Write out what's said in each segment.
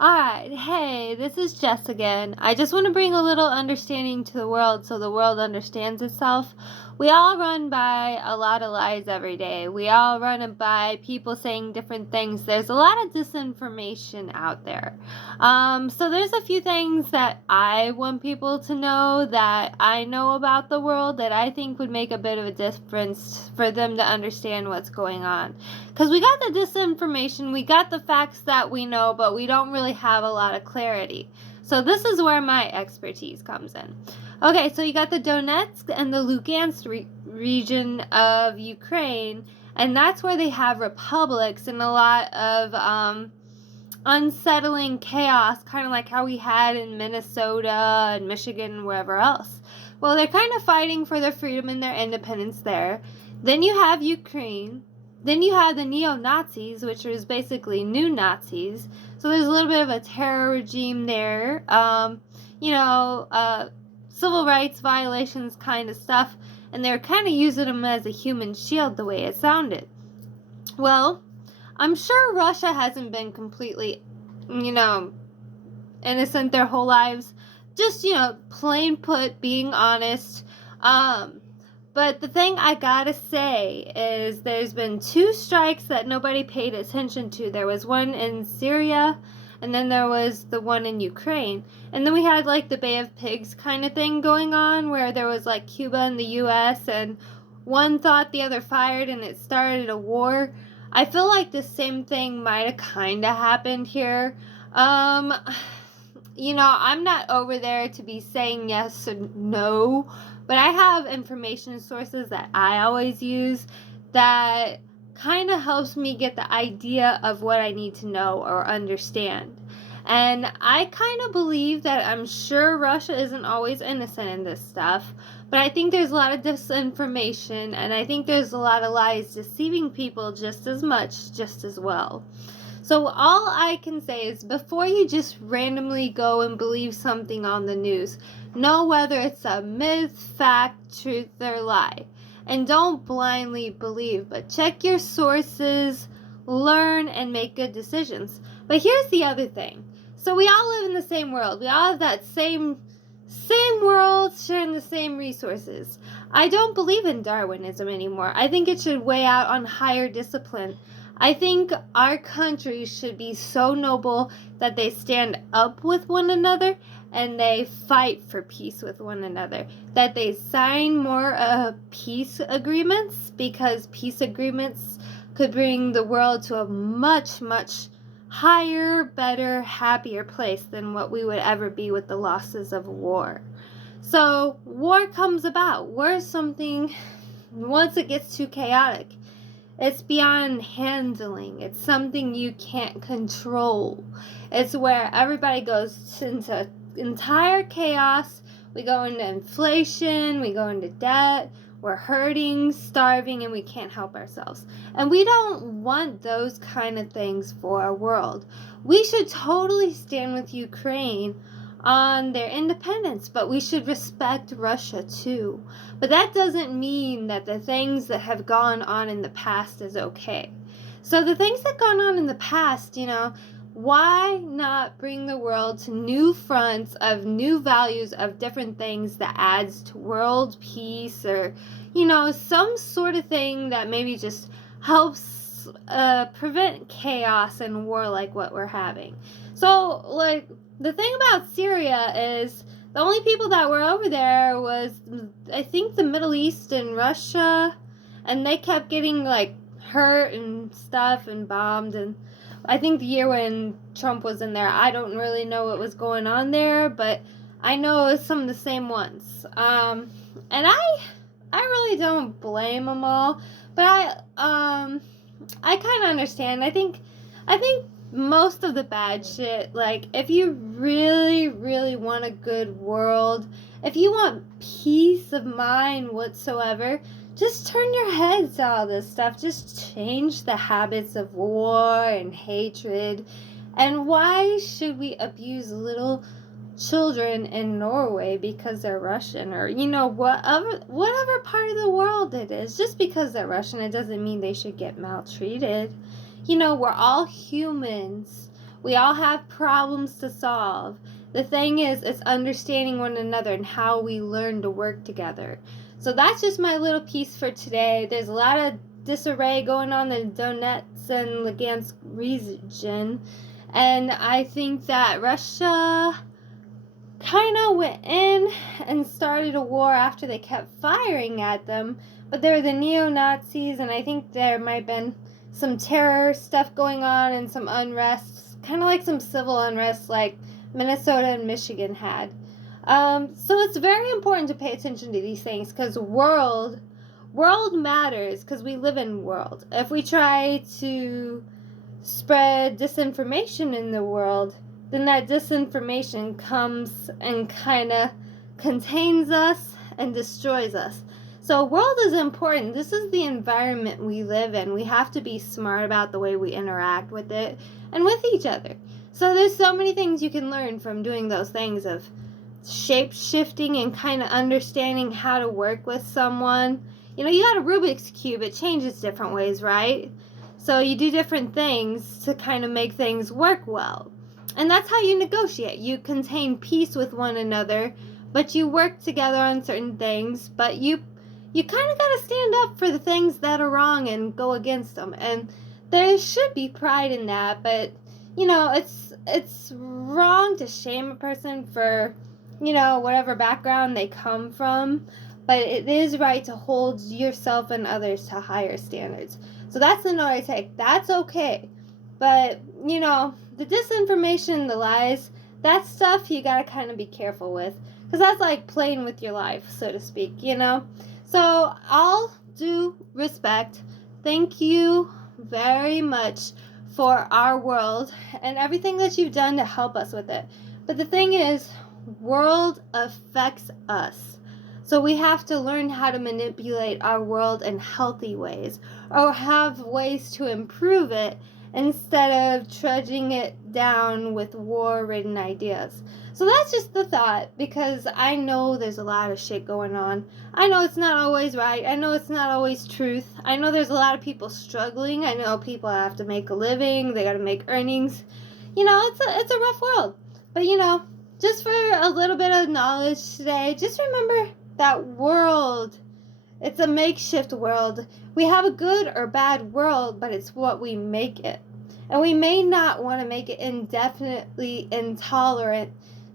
Alright, hey, this is Jess again. I just want to bring a little understanding to the world so the world understands itself. We all run by a lot of lies every day. We all run it by people saying different things. There's a lot of disinformation out there. So there's a few things that I want people to know that I know about the world that I think would make a bit of a difference for them to understand what's going on. Because we got the disinformation, we got the facts that we know, but we don't really have a lot of clarity. So this is where my expertise comes in. Okay, so you got the Donetsk and the Lugansk region of Ukraine, and that's where they have republics and a lot of unsettling chaos, kind of like how we had in Minnesota and Michigan and wherever else. Well, they're kind of fighting for their freedom and their independence there. Then you have Ukraine. Then you have the neo-Nazis, which is basically new Nazis. So there's a little bit of a terror regime there. Civil rights violations kind of stuff. And they're kind of using them as a human shield the way it sounded. Well, I'm sure Russia hasn't been completely, innocent their whole lives. Just, plain put, being honest. But the thing I gotta say is there's been two strikes that nobody paid attention to. There was one in Syria, and then there was the one in Ukraine. And then we had like the Bay of Pigs kind of thing going on, where there was like Cuba and the US, and one thought the other fired, and it started a war. I feel like the same thing might have kind of happened here. I'm not over there to be saying yes or no, but I have information sources that I always use that kind of helps me get the idea of what I need to know or understand. And I kind of believe that I'm sure Russia isn't always innocent in this stuff, but I think there's a lot of disinformation, and I think there's a lot of lies deceiving people just as much, just as well. So all I can say is before you just randomly go and believe something on the news, know whether it's a myth, fact, truth, or lie. And don't blindly believe, but check your sources, learn, and make good decisions. But here's the other thing. So we all live in the same world. We all have that same world, sharing the same resources. I don't believe in Darwinism anymore. I think it should weigh out on higher discipline. I think our country should be so noble that they stand up with one another and they fight for peace with one another. That they sign more peace agreements, because peace agreements could bring the world to a much, much higher, better, happier place than what we would ever be with the losses of war. So war comes about. War is something, once it gets too chaotic, it's beyond handling. It's something you can't control. It's where everybody goes into entire chaos. We go into inflation, we go into debt, we're hurting, starving, and we can't help ourselves. And we don't want those kind of things for our world. We should totally stand with Ukraine on their independence, but we should respect Russia too. But that doesn't mean that the things that have gone on in the past is okay. So the things that gone on in the past, why not bring the world to new fronts of new values of different things that adds to world peace, or some sort of thing that maybe just helps prevent chaos and war like what we're having. So like the thing about Syria is the only people that were over there was, I think, the Middle East and Russia, and they kept getting like hurt and stuff and bombed. And I think the year when Trump was in there, I don't really know what was going on there, but I know it's some of the same ones. And I really don't blame them all, but I kind of understand. I think most of the bad shit, like if you really, really want a good world, if you want peace of mind whatsoever, just turn your heads to all this stuff. Just change the habits of war and hatred. And why should we abuse little children in Norway because they're Russian, or whatever part of the world it is? Just because they're Russian, it doesn't mean they should get maltreated. We're all humans. We all have problems to solve. The thing is, it's understanding one another and how we learn to work together. So that's just my little piece for today. There's a lot of disarray going on in Donetsk and Lugansk region. And I think that Russia kind of went in and started a war after they kept firing at them. But they're the neo-Nazis, and I think there might have been some terror stuff going on and some unrest, kind of like some civil unrest like Minnesota and Michigan had. So it's very important to pay attention to these things because world matters because we live in world. If we try to spread disinformation in the world, then that disinformation comes and kind of contains us and destroys us. So world is important. This is the environment we live in. We have to be smart about the way we interact with it and with each other. So there's so many things you can learn from doing those things of shape shifting and kind of understanding how to work with someone. You know, you got a Rubik's Cube. It changes different ways, right? So you do different things to kind of make things work well. And that's how you negotiate. You contain peace with one another, but you work together on certain things, but you kind of got to stand up for the things that are wrong and go against them. And there should be pride in that, but you know, it's wrong to shame a person for, you know, whatever background they come from, but it is right to hold yourself and others to higher standards. So that's the note I take. That's okay. But, you know, the disinformation, the lies, that stuff you gotta kind of be careful with. Because that's like playing with your life, so to speak, you know? So, all due respect, thank you very much for our world and everything that you've done to help us with it. But the thing is, world affects us. So we have to learn how to manipulate our world in healthy ways or have ways to improve it instead of trudging it down with war-ridden ideas. So that's just the thought, because I know there's a lot of shit going on. I know it's not always right. I know it's not always truth. I know there's a lot of people struggling. I know people have to make a living. They got to make earnings. You know, it's a rough world. But, you know, just for a little bit of knowledge today, just remember that world, it's a makeshift world. We have a good or bad world, but it's what we make it. And we may not want to make it indefinitely intolerant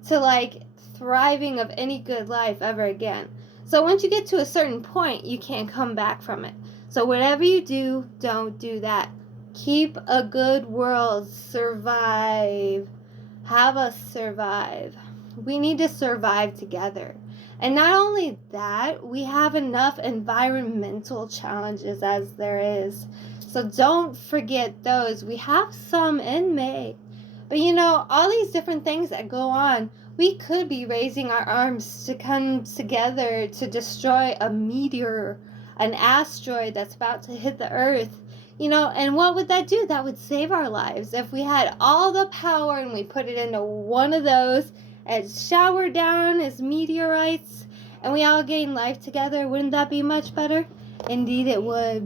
to like thriving of any good life ever again. So once you get to a certain point, you can't come back from it. So whatever you do, don't do that. Keep a good world. Survive. Have us survive. We need to survive together. And not only that, we have enough environmental challenges as there is. So don't forget those. We have some in May. But you know, all these different things that go on, we could be raising our arms to come together to destroy a meteor, an asteroid that's about to hit the Earth. You know, and what would that do? That would save our lives. If we had all the power and we put it into one of those and shower down as meteorites and we all gain life together, wouldn't that be much better? Indeed it would.